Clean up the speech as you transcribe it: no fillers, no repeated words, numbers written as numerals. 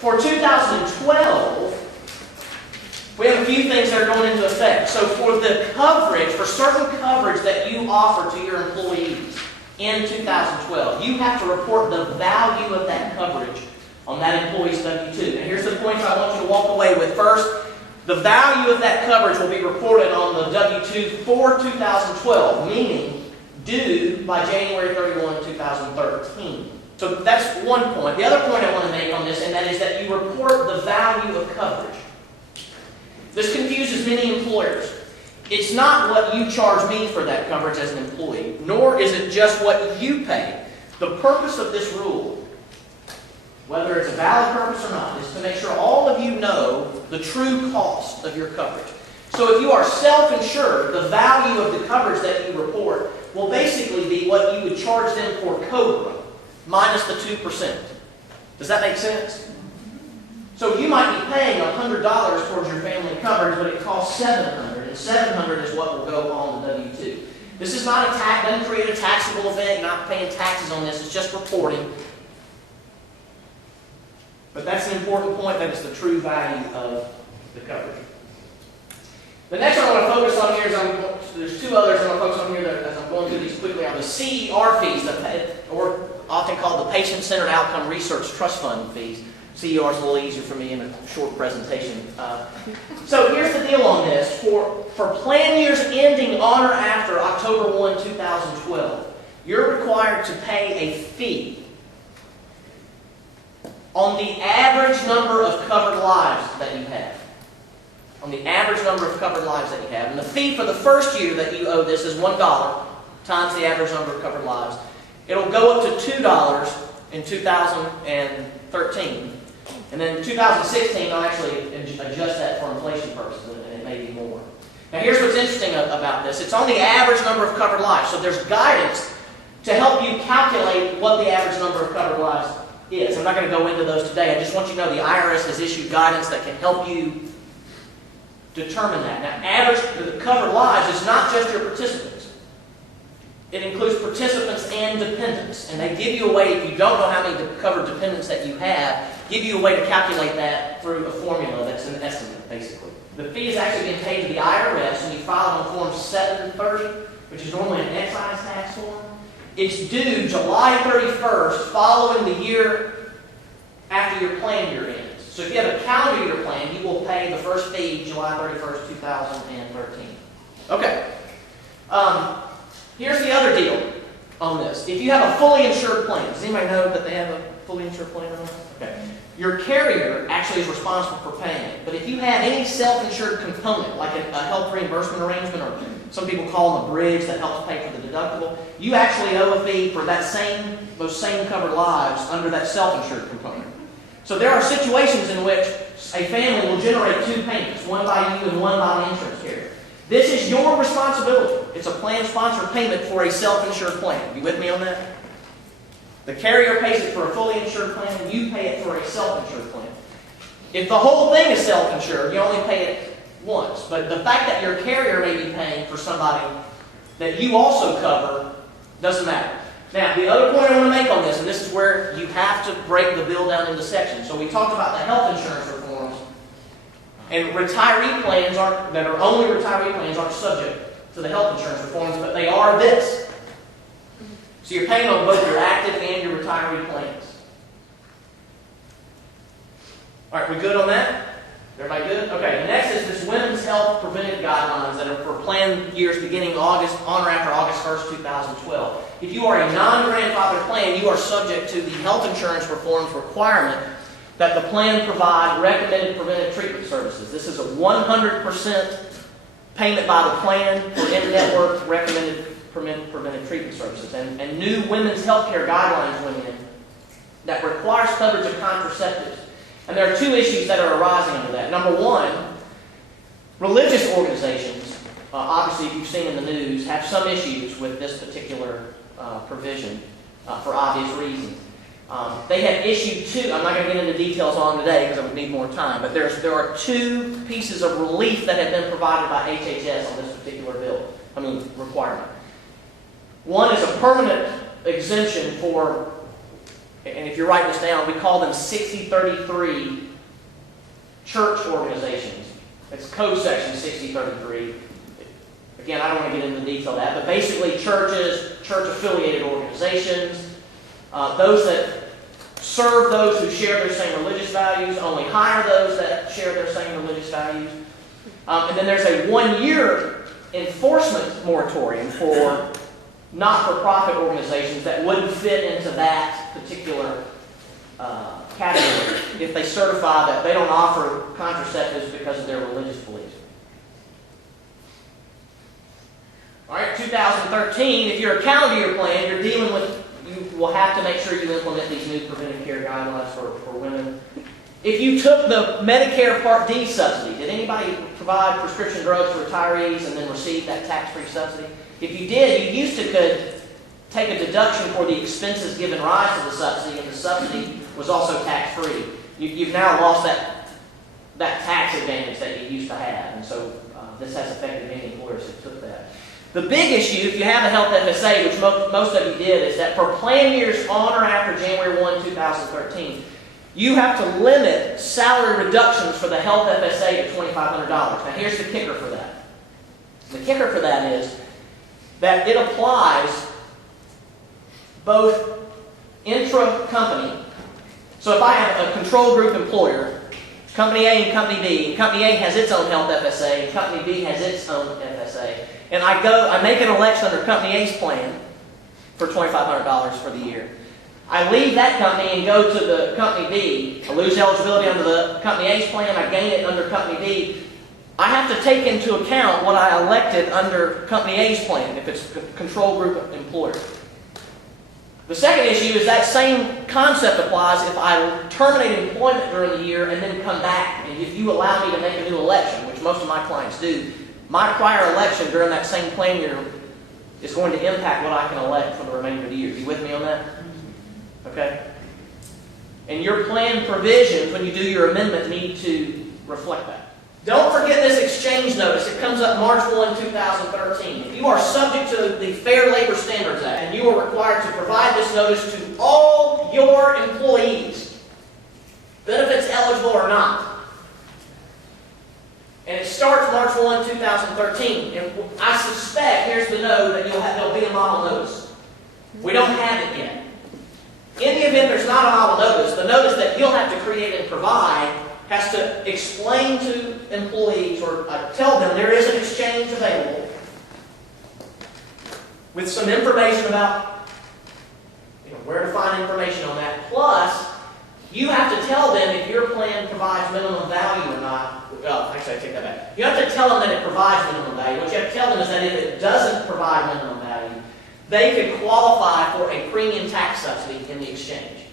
for 2012, we have a few things that are going into effect. So for the coverage, for certain coverage that you offer to your employees in 2012, you have to report the value of that coverage on that employee's W-2. And here's the points I want you to walk away with. First, the value of that coverage will be reported on the W-2 for 2012, meaning due by January 31, 2013. So that's one point. The other point I want to make on this, and that is that you report the value of coverage. This confuses many employers. It's not what you charge me for that coverage as an employee, nor is it just what you pay. The purpose of this rule, whether it's a valid purpose or not, is to make sure all of you know the true cost of your coverage. So if you are self-insured, the value of the coverage that you report will basically be what you would charge them for COBRA, minus the 2%. Does that make sense? So you might be paying $100 towards your family coverage, but it costs $700, and $700 is what will go on the W-2. This is not a tax, doesn't create a taxable event. You're not paying taxes on this. It's just reporting. But that's the important point, that it's the true value of the coverage. The next one I want to focus on here is, there's two others I want to focus on here that, as I'm going through these quickly, are the CER fees, or often called the Patient-Centered Outcome Research Trust Fund fees. CER is a little easier for me in a short presentation. So here's the deal on this. For plan years ending on or after October 1, 2012, you're required to pay a fee on the average number of covered lives that you have. On the average number of covered lives that you have. And the fee for the first year that you owe this is $1 times the average number of covered lives. It'll go up to $2 in 2013. And then in 2016, I'll actually adjust that for inflation purposes, and it may be more. Now here's what's interesting about this. It's on the average number of covered lives. So there's guidance to help you calculate what the average number of covered lives is. I'm not going to go into those today. I just want you to know the IRS has issued guidance that can help you determine that. Now, average covered lives is not just your participants. It includes participants and dependents. And they give you a way, if you don't know how many covered dependents that you have, give you a way to calculate that through a formula that's an estimate, basically. The fee is actually being paid to the IRS, and you file it on Form 730, which is normally an excise tax form. It's due July 31st, following the year after your plan year ends. So if you have a calendar year plan, you will pay the first fee July 31st, 2013. Okay. Here's the other deal on this. If you have a fully insured plan, does anybody know that they have a fully insured plan or not? Okay. Your carrier actually is responsible for paying it. But if you have any self-insured component, like a health reimbursement arrangement, or some people call them a bridge that helps pay for the deductible, you actually owe a fee for those same covered lives under that self-insured component. So there are situations in which a family will generate two payments, one by you and one by the insurance carrier. This is your responsibility. It's a plan-sponsored payment for a self-insured plan. You with me on that? The carrier pays it for a fully insured plan, and you pay it for a self-insured plan. If the whole thing is self-insured, you only pay it once. But the fact that your carrier may be paying for somebody that you also cover doesn't matter. Now, the other point I want to make on this, and this is where you have to break the bill down into sections. So we talked about the health insurance reforms, and retiree plans that are only retiree plans aren't subject to the health insurance reforms, but they are this. So you're paying on both your active and your retiree plans. All right, we good on that? Everybody good? Okay, the next is this Women's Health Preventive Guidelines that are for plan years beginning on or after August 1st, 2012. If you are a non-grandfathered plan, you are subject to the health insurance reform's requirement that the plan provide recommended preventive treatment services. This is a 100% payment by the plan for in-network recommended preventive treatment services. And new women's health care guidelines went in that requires coverage of contraceptives. And there are two issues that are arising under that. Number one, religious organizations, obviously if you've seen in the news, have some issues with this particular provision for obvious reasons. They have issued two, I'm not going to get into details on today because I would need more time, but there are two pieces of relief that have been provided by HHS on this particular requirement. One is a permanent exemption for and if you're writing this down, we call them 6033 church organizations. It's code section 6033. Again, I don't want to get into the detail of that, but basically churches, church-affiliated organizations, those that serve those who share their same religious values, only hire those that share their same religious values. And then there's a 1-year enforcement moratorium for not-for-profit organizations that wouldn't fit into that particular category if they certify that they don't offer contraceptives because of their religious beliefs. All right, 2013, if you're a calendar year plan, you're dealing with, you will have to make sure you implement these new preventive care guidelines for women. If you took the Medicare Part D subsidy, did anybody provide prescription drugs to retirees and then receive that tax-free subsidy? If you did, you used to could take a deduction for the expenses given rise to the subsidy, and the subsidy was also tax-free. You've now lost that tax advantage that you used to have, and so this has affected many employers that took that. The big issue, if you have a health FSA, which most of you did, is that for plan years on or after January 1, 2013, you have to limit salary reductions for the health FSA to $2,500. Now here's the kicker for that. The kicker for that is that it applies both intra-company. So if I have a control group employer, Company A and Company B, and Company A has its own health FSA, and Company B has its own FSA, and I make an election under Company A's plan for $2,500 for the year. I leave that company and go to the Company B. I lose eligibility under the Company A's plan. I gain it under Company B. I have to take into account what I elected under Company A's plan if it's a control group employer. The second issue is that same concept applies if I terminate employment during the year and then come back. And if you allow me to make a new election, which most of my clients do, my prior election during that same plan year is going to impact what I can elect for the remainder of the year. You with me on that? Okay? And your plan provisions, when you do your amendment, need to reflect that. Don't forget this exchange notice. It comes up March 1, 2013. If you are subject to the Fair Labor Standards Act, and you are required to provide this notice to all your employees, benefits eligible or not. And it starts March 1, 2013. And I suspect, here's the note, that there'll be a model notice. We don't have it yet. In the event there's not a model notice, the notice that you'll have to create and provide has to explain to employees or tell them there is an exchange available with some information about where to find information on that. Plus, you have to tell them if your plan provides minimum value or not. Well, actually, I take that back. You have to tell them that it provides minimum value. What you have to tell them is that if it doesn't provide minimum value, they could qualify for a premium tax subsidy in the exchange.